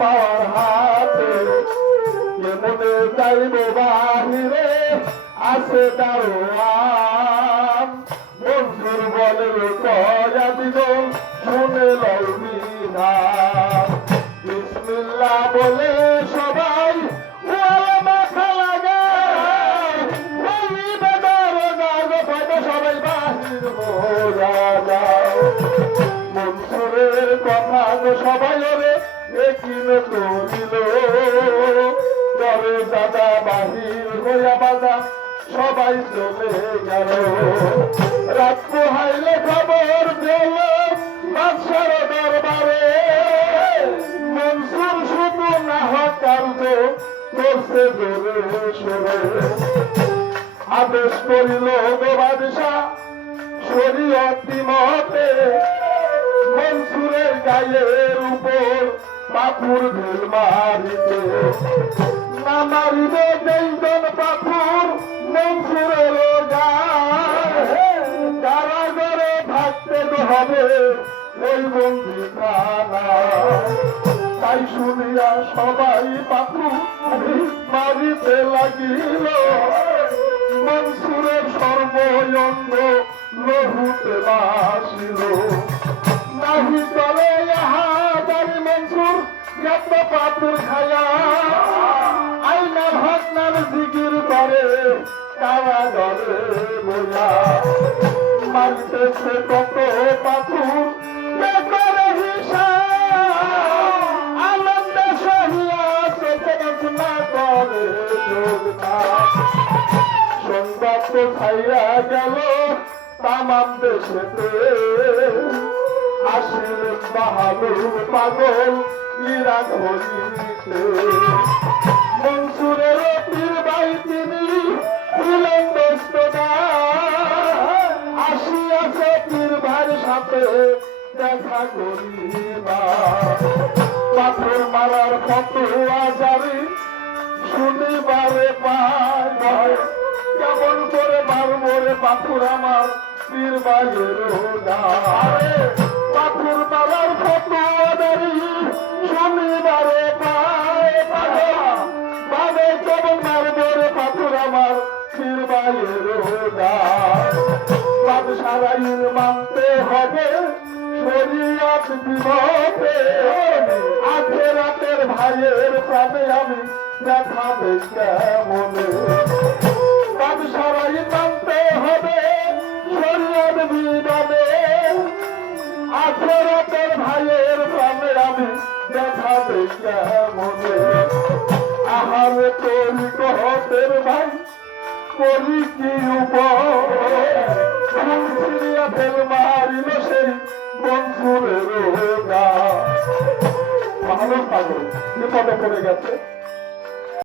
পাওয়ার হাতে মনে চাইব বাহিরে আছে দারোয়ান মঞ্জুর বলে কয়া দিল শুনে লৌনি না বিসমিল্লাহ বলে সবাই মাথা লাগে সবাই বাহির মোরা যাও মনসুরের কথা তো সবাই ওরে একিন করিল তবে দাদা বাহির হইয়া বাজা সবাই চলে গেল রাত পোহাইলে খবর দিল বাদশার দরবারে মনসুর শুধু না হকাল তো করছে জোরে সরে আদেশ করিল গো বাদশা শরীয়তি মতে মনসুরের গায়ের উপর পাথর ঢেল মারিতে না মারিবে যেইজন পাথর মনসুরের গায়ে কারাগারে থাকতে হবে ওই বন্দিখানা তাই শুনিয়া সবাই পাথর মারিতে লাগিল মনসুরের সর্বয়ঙ্গ লহুতে বাসিল নাহি চলে হাজারি মনসুর যত পাথর খায়া আইনার হক নাম জিকির করে কারাগারে বইয়া মারিতেছে কত পাথর করে হিসাব আনন্দে সহিয়া চেতনা করে সংবাদ তো খাইয়া গেল তামাম দেশেতে আসিলেন বাহাদুর পাগল ইরান হইতে মনসুরের পীর ভাই তিনি ছিলেন দোস্তনা আসিয়াছে পীর ভাইয়ের সাথে দেখা করিবা পাথর মারার ফতোয়া জারি শুনিবারে পায় কেমন করে মারবো রে পাথর আমার পীর ভাইয়ের গায়ে পাথর মারার ফতোয়া জারি শুনিবারে পায় ভাবে কেমন মারবো রে পাথর আমার পীর ভাইয়ের গায়ে বাদশার আইন মানতে হবে শরীয়ত বিমতে আখেরাতের ভাইয়ের প্রাণে আমি দেখাবে কেমনে বাদশার আইন মানতে হবে শরীয়ত বিমতে আখেরাতের ভাইয়ের প্রাণে আমি দেখাবে কেমনে আহারে তোরি কহতের ভাই করি কি উপরিয়া ফেল মারিল সেই মনসুরের গা ভালো পাগল বিপদে পড়ে গেছে